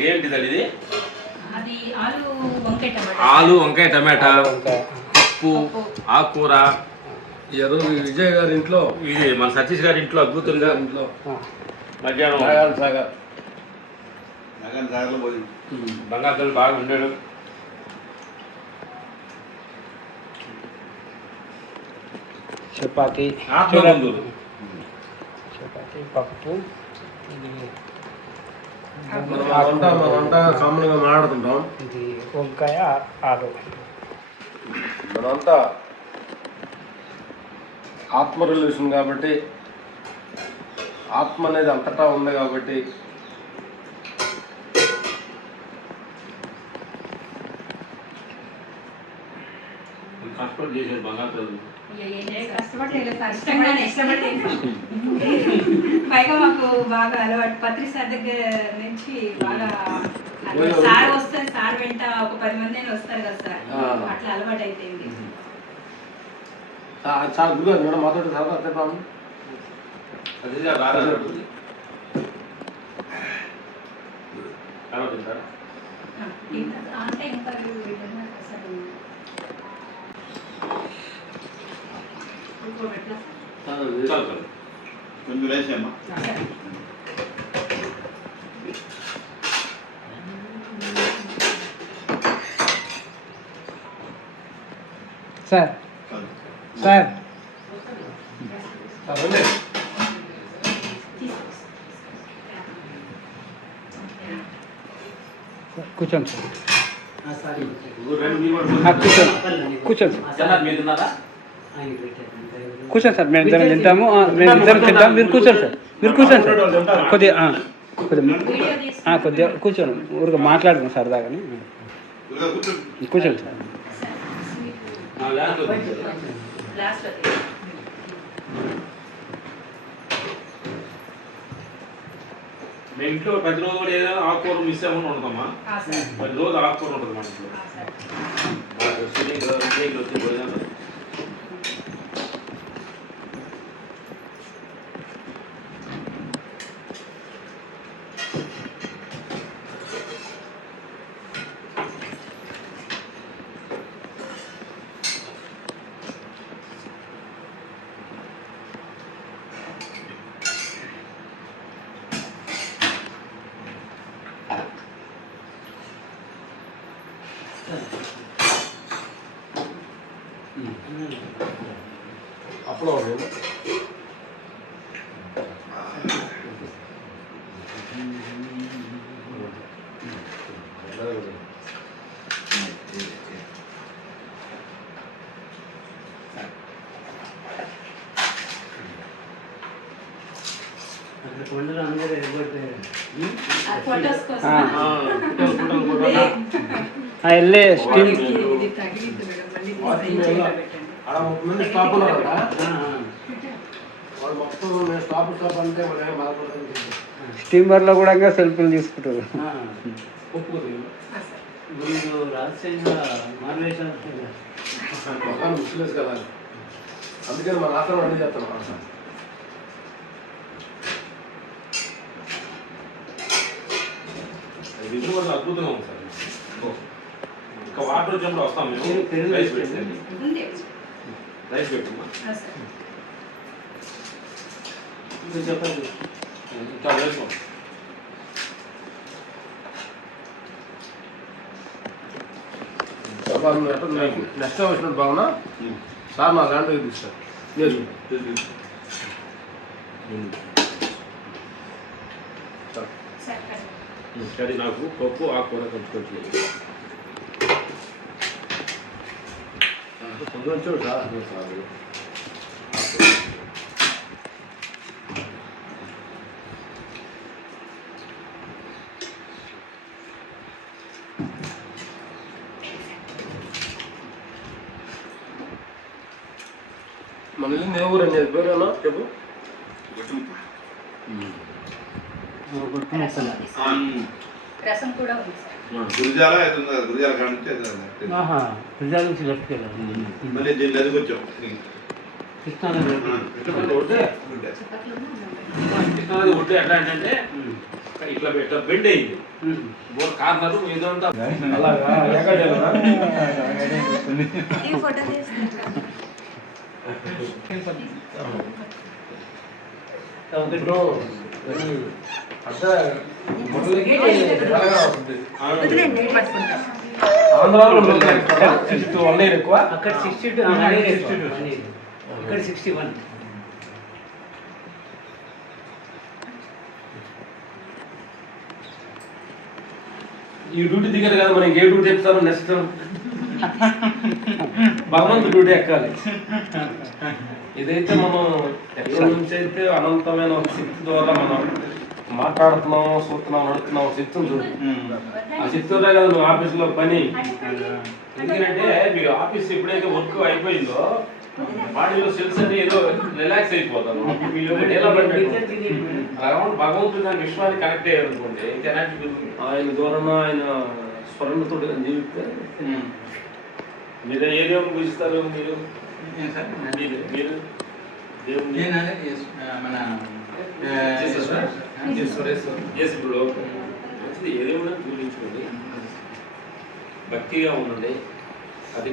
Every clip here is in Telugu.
ఏంటిది ఇది? అది ఆలు వంకాయ టమాటా, పప్పు, ఆకుకూర. విజయ్ గారి ఇంట్లో, ఇది మన సతీష్ గారి ఇంట్లో అద్భుతంగా ఇంట్లో మధ్యాహ్నం సాగర్ బంగాళదుంపలు బాగా ఉండేడు. చపాతి, ఆత్మబంధువులు చపాతి, పప్పు. మనంతా కామన్గా మాట్లాడుతుంటాం. ఇది వంకాయ ఆలు. మనంతా ఆత్మ రిలేషన్ కాబట్టి, ఆత్మ అనేది అంతటా ఉంది కాబట్టి కష్టపడి చేశాడు బంగాళదుంపలు. పైగా మాకు బాగా అలవాటు. పత్రి సార్ దగ్గర నుంచి బాగా సార్ వస్తారు, సార్ వెంట ఒక 10 మంది అయినా వస్తారు కదా సార్, అట్లా అలవాటు అయిపోయింది. చాలా గురుగారు మేడం మాతో చెప్పాము. అది రాదు అంటే ఇంకా కొంచెం వేసేమ్మా. సార్ సార్ కూర్చోండి సార్, కూర్చోండి కూర్చోండి సార్. మేము ఇద్దరం తింటాము, మేము ఇద్దరం తింటాము. మీరు కూర్చోండి సార్, మీరు కూర్చోండి సార్. కొద్దిగా కూర్చోండి, ఊరిగా మాట్లాడుకున్నాం సరదాగాని. కూర్చోండి సార్. మేము ఇంట్లో ప్రతిరోజు కూడా ఏదైనా ఆకుకూర మిస్ అవ్వకుండా ఉండదమ్మా. ప్రతిరోజు ఆకుకూర ఉంటుంది మన ఇంట్లో. వచ్చి భోజనాలు అప్పుడు వెళ్ళే స్టీమ్ స్టాప్ ఉన్నారట. వాళ్ళు మొత్తం స్టాప్ అంటే వాళ్ళు బాధపడుతుంది. స్టీమర్లో కూడా సెల్ఫీలు తీసుకుంటారు. ముస్లిమ్స్ కదా, అందుకని మన ఆశ్రమం అడిగి చేస్తాను. విజువల్ కూడా అద్భుతంగా ఉంది సార్. ఇంకా వాటర్ వచ్చినప్పుడు వస్తాం మేము. రైస్ పెట్టండి, రైస్ పెట్టమ్మా. చెప్పండి. చాలా వేసుకో. నెక్స్ట్ వచ్చినట్టు బాగున్నా సార్ మా దాంట్లో తీస్తారు. సరే, నాకు పప్పు ఆకుకూర కొంచెం కొంచెం సార్ మన ఇల్లు ఏ ఊరు అనేది పేరేనా చెప్పు. రసం కూడా ఉంది సార్. గురిజాల గురిజాల కాడ నుంచి గురిజాల నుంచి లెఫ్ట్కి వెళ్ళాలి. మళ్ళీ నదికి వచ్చాం. కృష్ణానగర్ కృష్ణా అది ఒడ్డు ఎట్లా అంటే ఇట్లా ఇట్లా బెండ్ అయింది బోర్ కార్నర్ ఏదో అంతా అలాగా ఎక్కడేనా ఈ ఫోటో తీస్తాను ఇప్పుడు అర్థ మొదలకి బాగా వస్తుంది వదిలేండి పట్టుకుంటా ఆంధ్రాలో 61 ఎక్కువ అక్కడ 62 ఇక్కడ 61. ఈ డ్యూటీ దిగారు కదా మనం ఏ డ్యూటీ ఎక్కుతారు నెక్స్ట్ భగవంతు డ్యూటీ ఎక్కాలి. ఇదైతే మనం ఎక్కడి నుంచి అయితే అనంతమైన ఒక శక్తి ద్వారా మనం మాట్లాడుతున్నాం, చూస్తున్నాం, నడుస్తున్నాం, శక్తిని చూడు. ఆ శక్తి కదా నువ్వు ఆఫీసులో పని. ఎందుకంటే మీరు ఆఫీస్ ఎప్పుడైతే వర్క్ అయిపోయిందో బాడీలో సెల్స్ అన్ని ఏదో రిలాక్స్ అయిపోతాను. మీరు భగవంతుడు దాని విశ్వాన్ని కనెక్ట్ అయ్యారు అనుకోండి, ఆయన ద్వారా ఆయన స్మరణతో జీవిస్తే మీరు ఏ దేవుని పూజిస్తారు? మీరు మీరు దేవుని మన ఇప్పుడు ఏ దేవుడు పూజించుకోండి, భక్తిగా ఉండండి. అది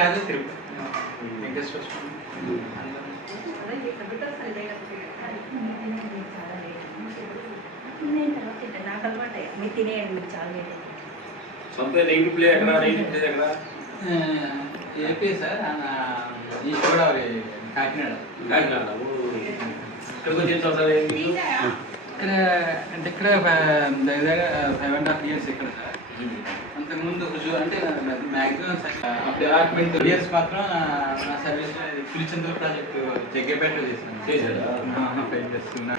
కాదు తిరుపతి వెంకటేశ్వర స్వామి నాకు అలవాటే మీరు తినేయండి మీకు చాలా సొంత నెగిటివ్ ప్లే ఎక్కడ నెగిటివ్ ప్లే ఎక్కడ AP sir east Godavari Kakinada ఇక్కడికి వచ్చి సార్ ఇక్కడ అంటే ఇక్కడ దగ్గర 5.5 years ఇక్కడ సార్. అంతకుముందు అంటే మ్యాక్సిమం అప్పుడు అలాట్మెంట్ ఇయర్స్ మాత్రం నా సర్వీస్ పులిచంద్ర ప్రాజెక్ట్ జగ్గేపేటలో చేశాను. చేశారా? 5 years ఉన్నా.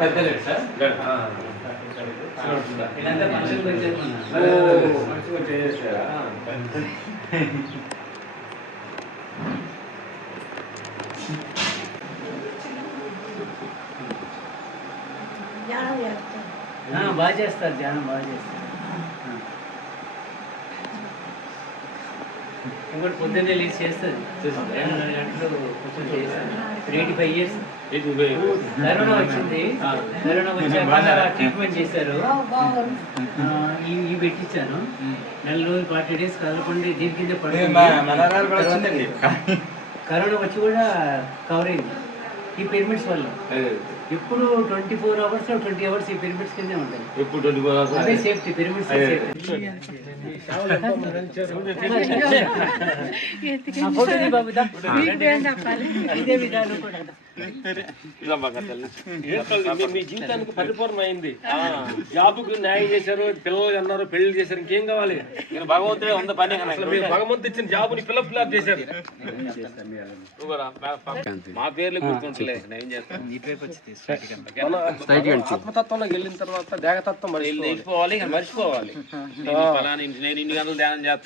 పెద్ద లేదు సార్. ఇదంతా మనుషులకు వచ్చేది. బాగా చేస్తారు, ధ్యానం బాగా చేస్తారు. ఇంకోటి పొద్దున్నే లేచి చేస్తుంది, 2.5 గంటలు కూర్చొని చేస్తారు. 85 years. కరోనా వచ్చింది, కరోనా వచ్చాక ట్రీట్మెంట్ చేశారు. ఇవి పెట్టించాను. 4 రోజులు 40 days కలపండి దీని కింద పడుతుంది. కరోనా వచ్చి కూడా కవర్ అయింది ఈ పిరమిడ్స్ వల్ల. ఇప్పుడు 24 hours 20 hours ఈ పిరమిడ్స్ కిందే ఉంటాయి. ఎప్పుడు 24 hours అదే సేఫ్టీ, పిరమిడ్స్ ఇదే విధానం కూడా మీ జీవితానికి పరిపూర్ణ అయింది. జాబుకు న్యాయం చేశారు, పిల్లలు అన్నారు, పెళ్లి చేశారు, ఇంకేం కావాలి? భగవంతుడే ఉంది పని. భగవంతు ఇచ్చిన జాబుని ఫిలప్ చేశారు. మా పేర్లు గుర్తుంటలే, నేను చేస్తాను. ఆత్మతత్వంలోకి వెళ్ళిన తర్వాత దేహతత్వం మర్చిపోవాలి. నేను ఇన్ని గంటలు ధ్యానం చేస్తాను.